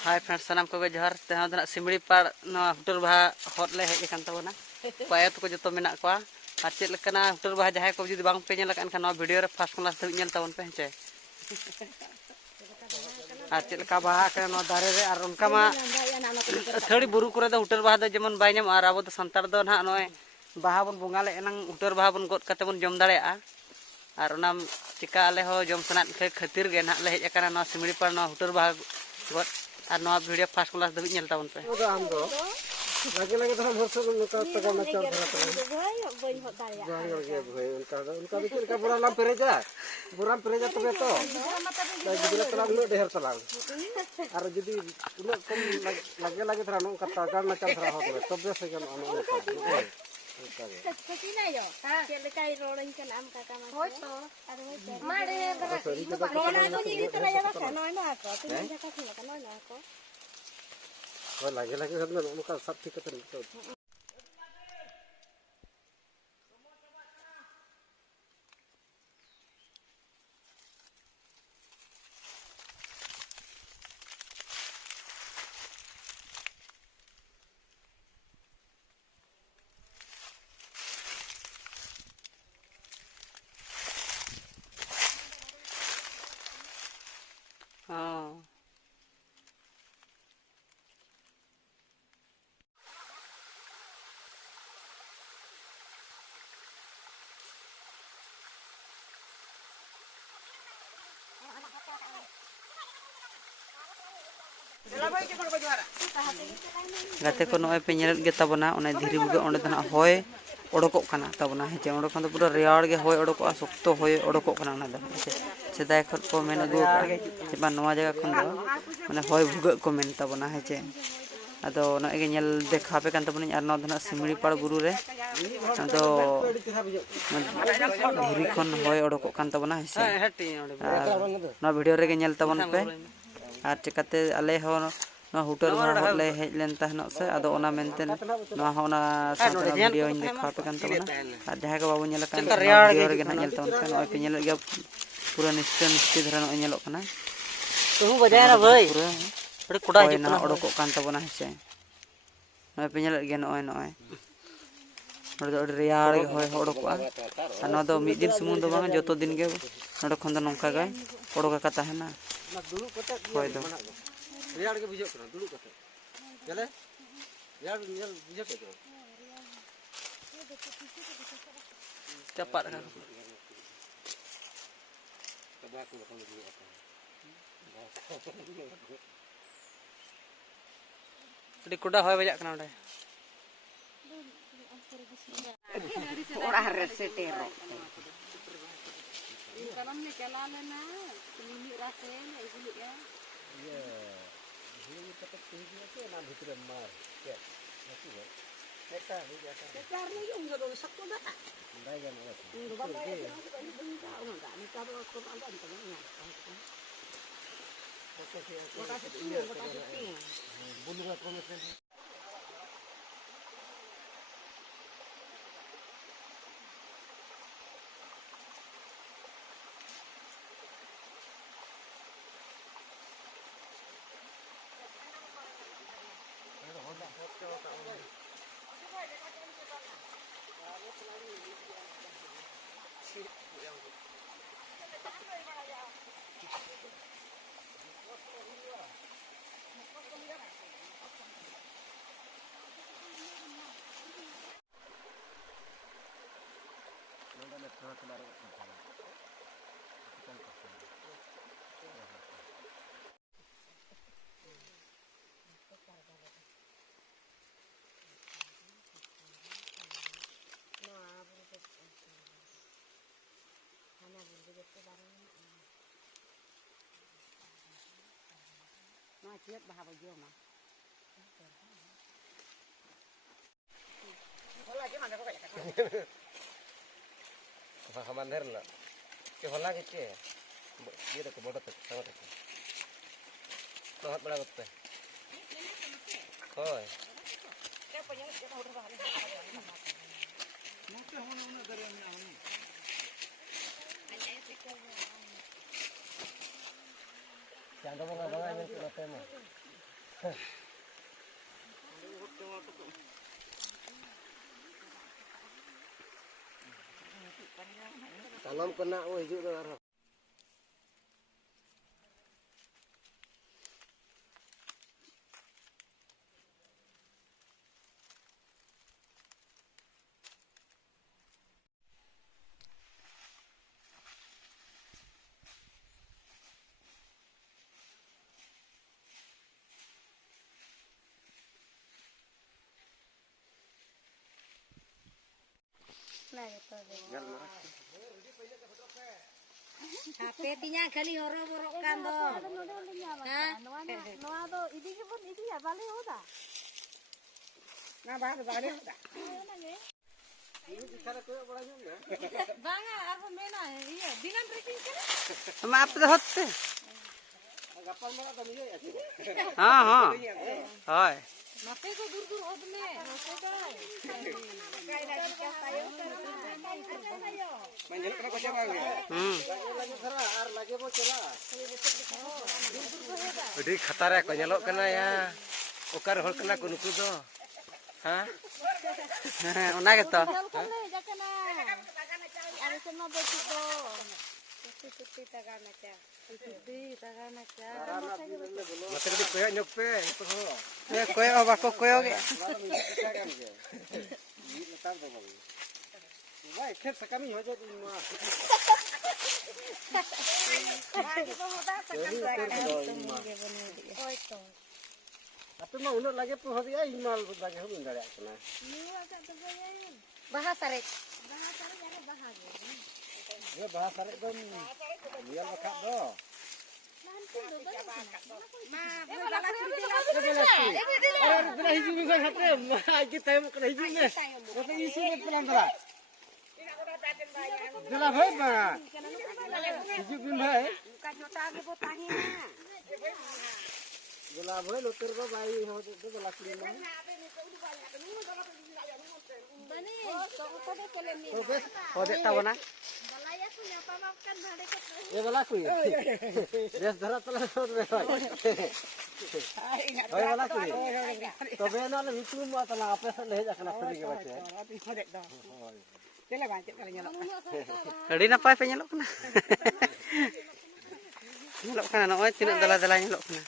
Hi friends सामान को जोहार तेना सिमड़ी पाड़ हुटर बाहा हट ले हेज तबना पायत को जो मेना को और चेकना हुटर बाहा जहाँ को जुदी बांग पे नल वीडियो फास्ट क्लास धीरे तबन पे हेचे और चेका बाहा दारे रे और उनका थड़ी बुरु को हुटर बाहा जेमन बै नाम और अब सानतार दो ना नॉय बाहा बन बंगा ले हुटर बाहा बन गद कते बन जम दाड़ेया और चिका आले हो जम सना खातिर गे ना ले हेज सिमड़ी पाड़ हुटर बाहा गद और नवा वीडियो फास्ट क्लास धबी नेल तबन पे आम दो लगे लगे तो भरसो नुका तगा ना चल धरा तो उनका भी चलका बुराम पेरेजा तबे तो गिदरा तला उन ढेर तला और जदी उन कम लगे लगे धरा नुका तगा ना चल धरा हो तबे से गन उन सचिना यो केलकाई रोडन के नाम काका मा होय तो अरे मारे रोडा को नी तला या का नय ना को तुम जका खिला का नय ना को लगे लगे उनका सब ठीक तो हाँ गाते को नय पे नेल गे तबना ओने धीरे बुगे ओंडे तना होय ओडोको कना तबना हेचे ओंडे खन पूरा रेयाड़ गे होय ओडोको शक्तो होय ओडोको कना ओने दो सेदाय खन को मेन अगु जे बा नवा जगह खन दो माने होय भुगे को मेन तबना हेचे अदो नय गे नेल देखा पे कान तबनी आर न सिमड़ी पाड़ बुरु रे अदो धीरे खन होय ओडोको कान तबना हेचे न वीडियो रे गे नेल तबन पे और चिकाते आले हो हुटर बाहा ले हेज लेन तहनो से अदो ओना मेनते नवा होना वीडियो इन देखा पे कान तबना और जहां को बाबू नेल कान वीडियो रे गे ना नेल तबन पे नय पे नेल गे पूरा निश्चित धरा नय नेलो कना तू बजाय भाई पूरा कोडा जितना ओडको कान तबना हेसे नय पे नेल गे नय नय नोडो रेयाड़ गे होय ओडको आ न दो मिद दिन सुमुन दो बांग जतो दिन गे नोडो खन दो नंका गे ओडको का ताहेना होय दो रेयाड़ के बुझो करा दुलु कते चले रेयाड़ नेल बुझो के चपात का कबा को खन बुझो अडी कोडा होय बजा कना ओडे थोड़ा रे सेटेरो कलम ने चला लेना तुमनी रासे ने इगुली या ये हिल कते तेजी के ना भीतर मार के नसी है एकटा हो जाता है चार नहीं यूं जो सकतो ना दाई जाने है बाबा ये गाने का तो अंदर अंदर ना ओके बुलगा को में nó chết bà bao nhiêu mà hamaner la ke hola ke ye to bodo to sama to no hat bala gotte hoy Chando bangga nyel note mah. Tanam kena hijau dah arah. Kape tinya kali horo-horo kan do. Noa do idi ke pun idi ya bale hoda. Na bale hoda. Ini bicara koyo bala nyum Banga arho mena iya dinan breaking kare. Maaf dah hotte. Gapal mala to miye achi. हाँ हाँ हाय Mape ko dur od me. Mape dai. Kai na kita tayo tayo. Manjel kena kocak bang. Lagi sara ar lagi mau coba. Udah khatar ya konyolok kena ya. Okar hol kena kunuku do. Hah? ona gitu Kone jakana. Are sama begitu. Suti tagana cha. Mata kedi koyak nyok pe itu ho. ya koyo bako koyo ge Wah, kek sekami aja di rumah. Tapi mau unut lagi pun hari ini mal lagi hubung dari sana. Bahasa rek. Ya bahasa rek dong. Dia makan do. Orang pernah hijau minggu hati, kita yang pernah hijau ni. Kita isi ni pelan pelan. Jelas baik bang. Hijau bimbang. Jelas baik lutur ko bayi hobi tu jelas bimbang. Hodek tahu na Ya balaku ya. Dia darat telah hobi. Oh balaku ya. To bena le itu mu atala apa se leh jakna suri ke baca. Kali napa pe nyelok kena nyelok kena noy tinuk dala-dala nyelok kena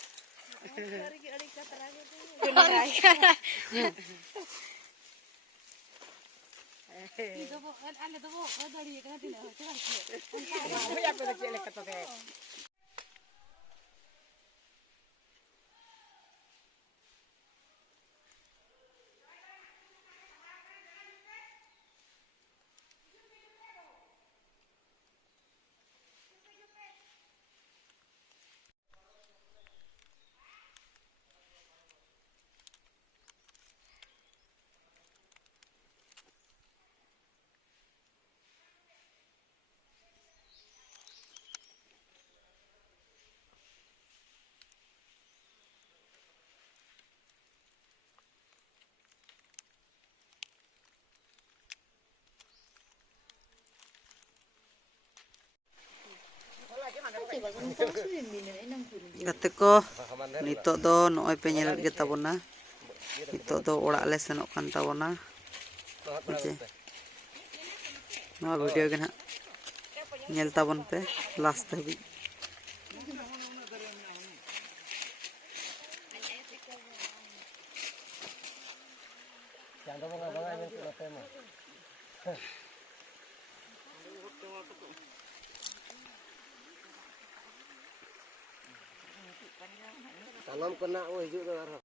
Gate ko nitok do noy pe nyelok ge tabona nitok do orak le senok kan tabona nova video ge na nyel tabon pe last habi Chando bangga nyel note mah. Tanam kena hijau dah arah.